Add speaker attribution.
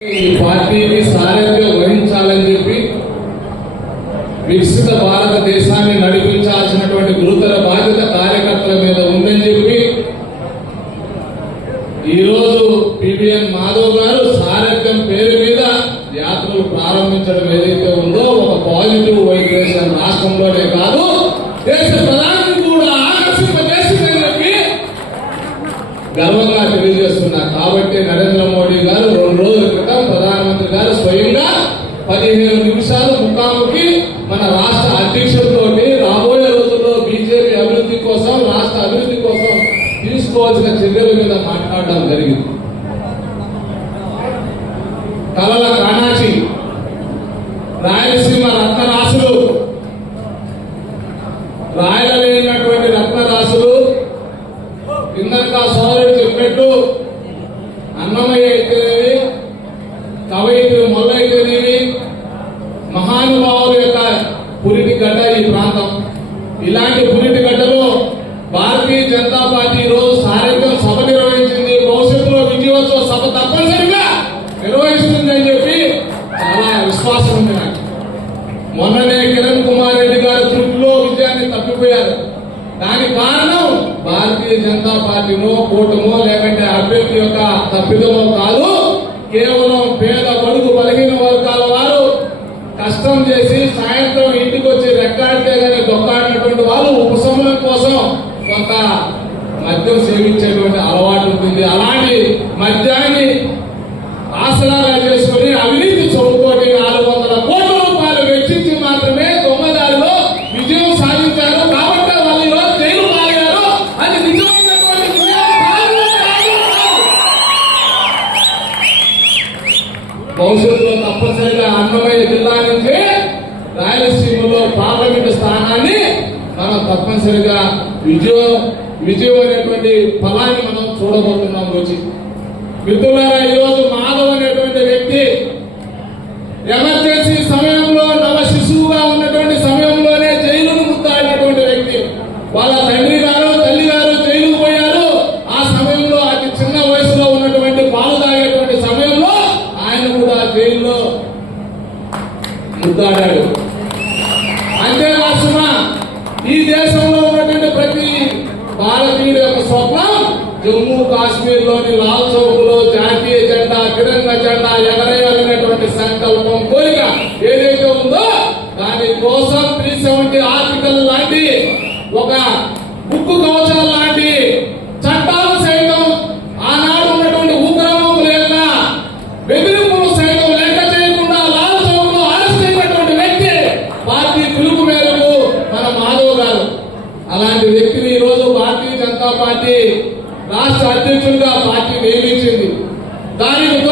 Speaker 1: ఈ పార్టీకి సారథ్యం వహించాలని చెప్పి వికసిత భారతదేశాన్ని నడిపించాల్సినటువంటి గురుతర బాధ్యత కార్యకర్తల మీద ఉందని చెప్పి ఈరోజు పిబిఎన్ మాధవ్ గారు సారథ్యం పేరు మీద యాత్రలు ప్రారంభించడం ఏదైతే ఉందో ఒక పాజిటివ్ వైబ్రేషన్ రాష్ట్రంలోనే కాదు దేశ ప్రధాని కూడా ఆకర్షింపజేసిందని చెప్పి గర్వంగా తెలియజేస్తున్నా. కాబట్టి నరేంద్ర మోడీ చర్యల మీద మాట్లాడడం జరిగింది. కలల కాణాచి రాయలసీమ రత్నరాశులు రాయలలేనటువంటి రత్నరాశులు ఇందాక సోదరుడు చెప్పినట్టు అన్నమయ్య అయితేనేమి కవయిత్రి మొల్ల అయితేనేమి మహానుభావుల యొక్క పురిటి గడ్డ ఈ ప్రాంతం ఇలాంటి పురిటి గడ్డలో భారతీయ జనతా పార్టీ ఈ రోజు సారథ్యం సభ నిర్వహించింది భవిష్యత్తులో విజయోత్సవ సభ తప్పనిసరిగా నిర్వహిస్తుందని చెప్పి చాలా విశ్వాసం ఉంది నాకు మొన్ననే కిరణ్ కుమార్ రెడ్డి గారు త్రుటిలో విజయాన్ని తప్పిపోయారు. దానికి కారణం భారతీయ జనతా పార్టీనో కూటమో లేకంటే అభ్యర్థి యొక్క తప్పిదమో కాదు కేవలం పేద బడుగు బలహీన వర్గాల వారు కష్టం చేసి భవిష్యత్తులో తప్పనిసరిగా అన్నమయ్య జిల్లా నుంచి రాయలసీమలో పార్లమెంటు స్థానాన్ని మనం తప్పనిసరిగా విజయం విజయం అనేటువంటి ఫలాన్ని మనం చూడబోతున్నాం రోజు. మిత్రులారా ఈరోజు మాధవ్ అనేటువంటి వ్యక్తి ఎమర్జెన్సీ సమయంలో నవ శిశువుగా ఉన్నటువంటి సమయంలోనే జైలును ముద్దాడినటువంటి వ్యక్తి. వాళ్ళ ముద్దాడాడు అంతేకాదు ఈ దేశంలో ఉన్నటువంటి ప్రతి భారతీయుల యొక్క స్వప్నం జమ్మూ కాశ్మీర్లోని లాల్ చౌక్లో పార్టీ రాష్ట్ర అధ్యక్షులుగా పార్టీ నియమించింది. దానికి